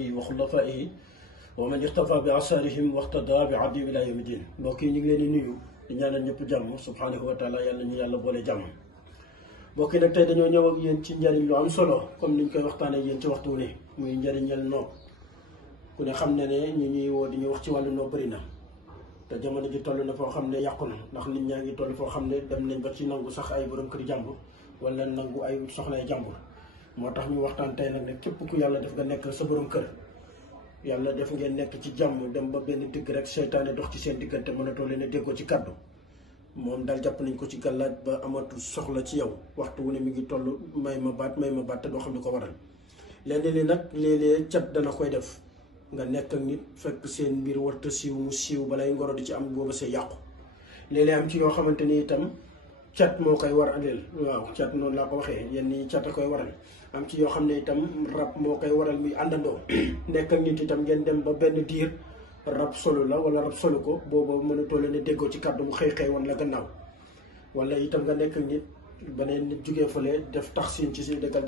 وخلفائه ومن اختفى بأثارهم واقتدى بعدي إلى يوم الدين mbokk yi ñu ngi leen di nuyu di ñaanal ñëpp jàmm subhanahu wa taala yàlla ñu yàlla boole jàmm mbokk yi nag tey dañoo ñëw ak yéen ci njëriñ lu am solo comme niñ koy waxtaanee yéen ci waxtu ne muy njëriñal noob ku ne xam ne ñi ñuy woo di ñu wax ci wàllu noob bëri na te jamono ji toll na foo xam ne yàqu na ndax nit ñaa ngi toll foo xam ne dem nañ ba ci nangu sax ay borom kër jàmbur wala nangu ay soxnaay jàmbur moo tax ñu waxtaan tey nag ne képp ku yàlla def nga nekk sa borom kër yàlla def ngeen nekk ci jàmm dem ba benn digg rek seytaane dox ci seen diggante mënatoo leen a déggoo ci kàddu moom daal jàpp nañ ko ci gàllaaj ba amatul soxla ci yow waxtu wu ne mi ngi toll may ma baat te doo xam ne ko waral lenn li nag léeg-léeg cat dana koy def nga nekk ak nit fekk seen mbir warta siiw mu siiw balay ngoro di ci am booba see yàqu léeg-léeg am ci yoo xamante ni itam cat moo koy war aleel waaw cat noonu laa ko waxee yenn yi cat a koy waral am ci yoo xam ne itam rab moo koy waral muy àndandoo nekk ak nit itam ngeen dem ba benn diir rab solo la wala rab solo ko booba mënatoo leen a déggoo ci kàddu mu xëy wan la gannaaw wala itam nga nekk ak nit beneen nit jugee fële def tax siin ci seen dëkkal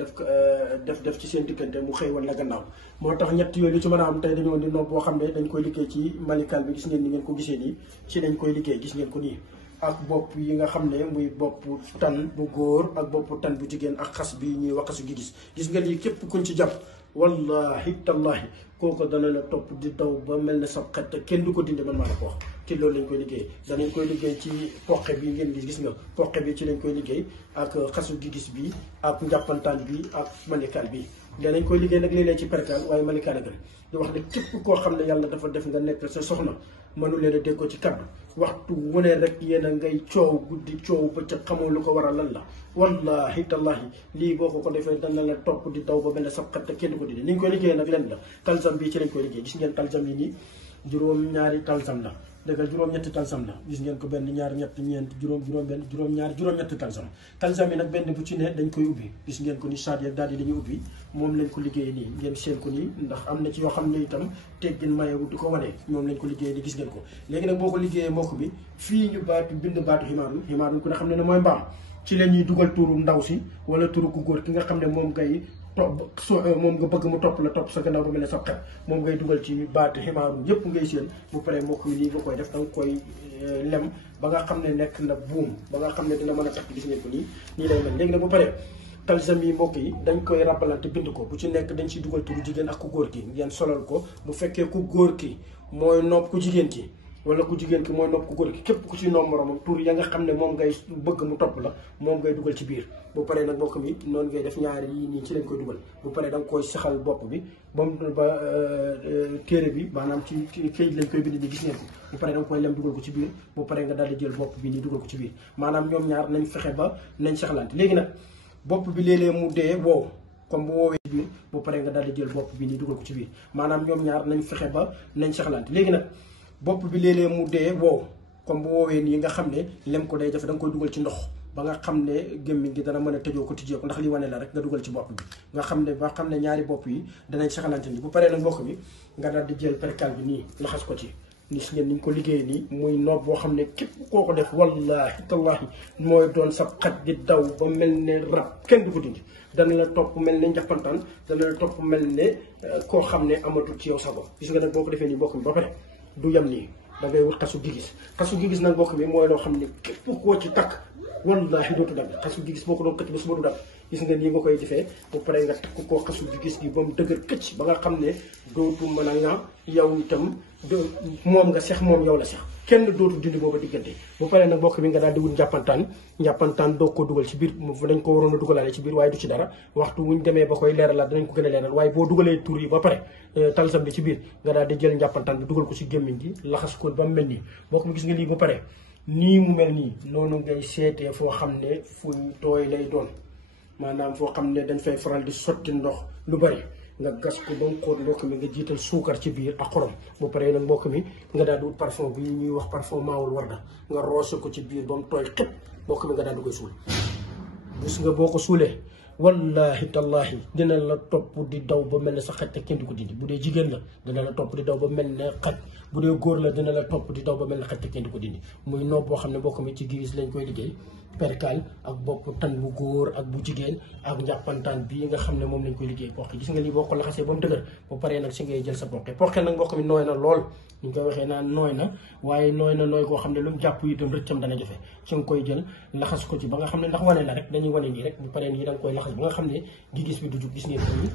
def ci seen diggante mu xëy wan la gannaaw moo tax ñett yooyu lu ci mën a am tey dañoo di noob boo xam ne dañ koy liggéey ci malikal bi gis ngeen ni ngeen ko gisee nii ci dañ koy liggéey gis ngeen ko nii ak bopp yi nga xam ne muy bopp tan bu góor ak bopp tan bu jigéen ak xas bi ñuy wax xasu gi gis nga lii képp kuñ ci jàpp wallahi tallahi kooku dana la topp di daw ba mel ne sa xet te kenn du ko dindi man maa la ko wax ci loolu lañ koy liggéey danañ koy liggéey ci poqe bi ngeen gis nga poqe bi ci lañ koy liggéey ak xasu gi bi ak njàppantaan bi ak malikal bi danañ koy liggéey nag léeg-léeg ci perkal waaye malikal a gën di wax ne képp koo xam ne yàlla dafa def nga nekk sa soxna mënu leen a déggoo ci kaddu waxtu wu ne rek yéen a ngay coow guddi coow ba ca xamoo lu ko waral lan la wallahi tallahi lii boo ko defee dana la topp di daw ba mel ne sa xet te kenn du ko dindi ni ñu koy liggéey nag leen la talsam bii ci lañ koy liggéey gis ngeen talsam yi nii juróom-ñaari talsam la dëgg juróom-ñetti talsam la gis ngeen ko benn ñaar ñett ñeent juróom-benn juróom-ñaar juróom-ñetti talsam yi nag benn bu ci ne dañ koy ubbi gis ngeen ko ni saat yeeg daal di dañuy ubbi moom lañ ko liggéey nii ngeen seen ko nii ndax am na ci yoo xam ne itam teggin mayewu di ko wane moom lañ ko liggéey nii gis ngeen ko léegi nag boo ko liggéeyee mbokk bi fii ñu bind baatu ximaarun ku ne xam ne mooy mbaam ci la ñuy dugal turu ndaw si wala turu ku góor ki nga xam ne moom ngay moom nga bëgg mu topp la topp sa gannaaw ba mel ne sa xet moom ngay dugal ci baatu ximaaru yëpp ngay seen bu paree mbokk yi nii nga koy def da nga koy lem ba nga xam ne nekk na buum ba nga xam ne dina mën a takk gis ngeen ko nii lay mel léegi nag bu paree talsam yi mbokk yi dañ koy rappalante bind ko bu ci nekk dañ ciy dugal turu jigéen ak ku góor ki ngeen solal ko bu fekkee ku góor ki mooy nopp ku jigéen ki wala ku jigéen ki mooy nopp ku góor ki képp ku ci noom moromam tur ya nga xam ne moom ngay bëgg mu topp la moom ngay dugal ci biir bu paree nag mbokk mi noonu ngay def ñaari yii nii ci lañ koy dugal bu paree da nga koy saxal bopp bi ba téere bi maanaam ci këyit lañ koy bind ni gis ngeen ko bu paree da nga koy lem dugal ko ci biir bu paree nga daal di jël bopp bi nii dugal ko ci biir maanaam ñoom ñaar nañ fexe ba nañ saxalante léegi nag bopp bi léeg-léeg mu dee wow comme bu woowee ci biir bu paree nga daal di jël bopp bi nii dugal ko ci biir maanaam ñoom ñaar nañ fexe ba nañ saxalante léegi nag bopp bi léeg-léeg mu dee wow comme bu woowee nii nga xam ne lem ko day jafe da nga koy dugal ci ndox ba nga xam ne gémmiñ gi dana mën a tëjoo ko tijjee ko ndax li wane la rek nga dugal ci bopp bi nga xam ne ñaari bopp yi danañ saxalante ni bu paree nag mbokk mi nga daal di jël perkal bi nii laxas ko ci ni si ngeen niñ ko liggéey nii muy noob boo xam ne képp koo ko def wallahi tallahi mooy doon sa xat di daw ba mel ne rab kenn du ko dindi dana la topp mel ne njàppantaan dana la topp mel ne koo xam ne amatul ci yow sa bopp gis nga nag boo ko defee nii mbokk mi ba pare du yem nii da ngay wut xasu gigis nag mbokk mi mooy loo xam ne képp koo ci takk wallahi dootu dagg xasu gigis boo ko doon këcc ba suba du dagg gis nga nii nga koy defee bu paree nga takk koo xasu gigis gi ba mu dëgër këcc ba nga xam ne dootu mën a nga yow itam moom nga seex moom yow la seex kenn dootu dindi booba diggante bu paree nag mbokk mi nga daal di wut njàppantaan doog ko dugal ci biir dañ ko waroon a dugalaale ci biir waaye du ci dara waxtu wuñ demee ba koy leeralaat danañ ko gën a leeral waaye boo dugalee tur yi ba pare talsam bi ci biir nga daal di jël njàppantaan bi dugal ko ci gémmiñ gi laxas ko ba mu mel nii mbokk mi gis nga lii bu pare nii mu mel nii noonu ngay seetee foo xam ne fuñ tooy lay doon maanaam foo xam ne dañ fay faral di sotti ndox lu bari nga gas ko ba mu xóot mbokk mi nga jiital suukar ci biir ak xorom bu paree nag mbokk mi nga daal di wut parfum bi ñuy wax parfum maawul warda nga roose ko ci biir ba mu tooy xëpp mbokk mi nga daal di koy suul gis nga boo ko suulee wallahi tallahi dina la topp di daw ba mel ne sa xaj te kenn du ko dindi. bu dee jigéen la dina la topp di daw ba mel ne xaj, bu dee góor la dina la topp di daw ba mel ne xaj te kenn du ko dindi. muy noob boo xam ne bokk mi ci gis lañ koy liggéey, perkal ak bopp tan bu góor ak bu jigéen ak njàppantaan bii nga xam ne moom lañ koy liggéey. poqe gis nga lii boo ko laxasee ba mu dëgër ba paree nag si ngay jël sa poqe nag mbokk mi nooy na lool. ñu koy waxee naan nooy na, waaye nooy koo xam ne lu mu jàpp itam rëccam dana jafe. ci nga koy jël laxas ko ci ba nga xam ne ndax wane la rek, dañuy wane nii rek, bu paree nii da nga koy laxas ba nga xam ne gis bi du jug. gis ngeen ko nii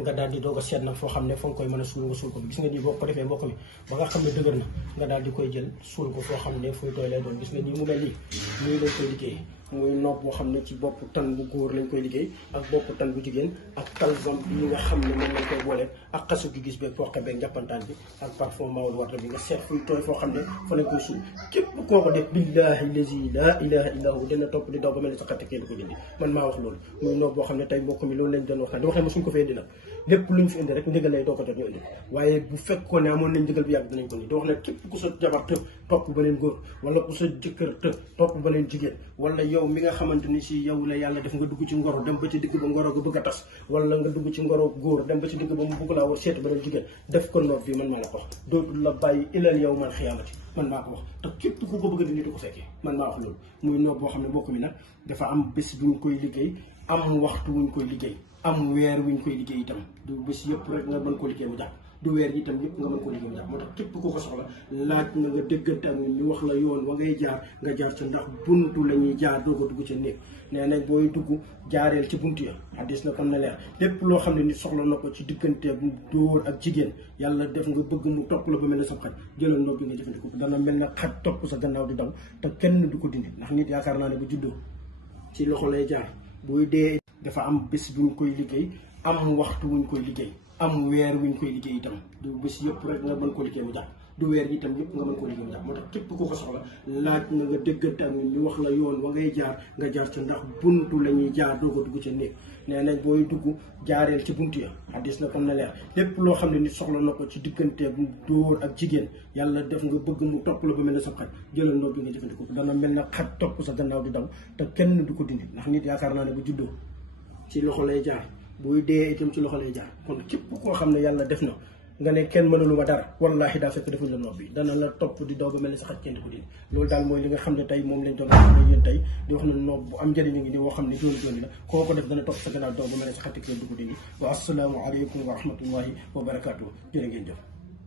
nga daal di doog a seet nag foo xam ne fa nga koy mën a suul nga suul ko. gis nga nii boo ko defee mbokk mi ba nga xam ne dëgër na nga daal di koy jël suul ko foo xam ne fuy tooy lay doon. gis nga nii mu mel nii nii lañ koy liggéey. muy nopp boo xam ne ci bopp tan bu góor lañ koy liggéey ak bopp tan bu jigéen ak talzam bi nga xam ne moom lañ koy boole ak xasu gi gis beeg poqe beeg njàppantaan bi ak parfum mawul warta bi nga seet fuy tooy foo xam ne fa lañ koy suul. képp koo ko def billahi lazi la ilaha illa hu dina topp di daw ba mel ne sa xatte kenn ko jëndi. man maa wax loolu. muy nopp boo xam ne tey mbokk mi loolu lañ doon wax nag di waxee ma suñ ko fee indi nag lépp luñ fi indi rek ndigal lay doo ko jot ñu indi, waaye bu fekkoon ne amoon nañ ndigal bi yàgg dinañ ko ni di wax ne képp ku sa jabar të topp beneen góor wala ku sa jëkkër të topp beneen jigéen, wala yow mi nga xamante ni si yow la yàlla def nga dugg ci ngoro dem ba ci digg ba ngoro ga bëgg a tas, wala nga dugg ci ngoro góor dem ba ci digg ba mu bëgg laa war seetu beneen jigéen, def ko nopp bi man maa la ko wax dootul la bàyyi ilal yow man xiyaamati. man maa ko wax te képp ku ko bëgg a dindi du ko fekkee. man maa wax loolu. muy nopp boo xam ne mbokk mi nag dafa am bés bu ñu koy liggéey, am waxtu wuñ koy liggéey, am weer wuñ koy liggéey itam. du bés yëpp rek nga mën ko liggéey mu jàpp, du weer yi itam yëpp nga mën ko liggéey mu jàpp. moo tax képp ku ko soxla laaj na nga déggante ak ñun ñu wax la yoon wa ngay jaar nga jaar ci, ndax buntu la ñuy jaar doo ko dugg ci néeg. nee nañ booy dugg jaareel ci buntu ya. hadis na comme ne leer lépp loo xam ne nit soxla na ko ci diggante bu dóor ak jigéen, yàlla def nga bëgg mu topp la ba mel ne sa xaj, jëlal nopp bi nga jëfandikoo dana mel ne xaj topp sa gannaaw di daw te kenn du ko dindi. ndax nit yaakaar naa ne bu juddoo ci loxo lay jaar, buy dee dafa am bés bu ñu koy liggéey, am waxtu wuñ koy liggéey, am weer wuñ koy liggéey itam. du bés yëpp rek nga mën ko liggéey mu jàpp, du weer yi itam yëpp nga mën ko liggéey mu jàpp. moo tax képp ku ko soxla laaj na nga déggante ak ñun ñu wax la yoon wa ngay jaar nga jaar ci, ndax buntu la ñuy jaar doo ko dugg ci néeg. nee nañ booy dugg jaareel ci buntu ya. hadis na comme ne leer lépp loo xam ne nit soxla na ko ci diggante bu dóor ak jigéen, yàlla def nga bëgg mu topp la ba mel ne sa xaj, jëlal nopp bi nga jëfandikoo dana mel ne xaj topp sa gannaaw di daw te kenn du ko dindi. ndax nit yaakaar naa ne bu juddoo ci loxo lay jaar, buy dee itam ci loxo lay jaar. kon képp koo xam ne yàlla def na nga ne kenn mënulu ma dara, wallahi daa fekk defuñ la nopp bi, dana la topp di daw ba mel ne sa xaj kenn du ko dindi. loolu daal mooy li nga xam ne tey moom lañ doon wax ne yéen tey di wax na nopp bu am njëriñ ngi ni woo xam ne jooni la koo ko def dana topp sa gannaaw daw ba mel ne sa xaj kenn du ko dindi. wa assalaamu aleykum wa rahmatullahi wa barakaatu. jërë ngeen jëf.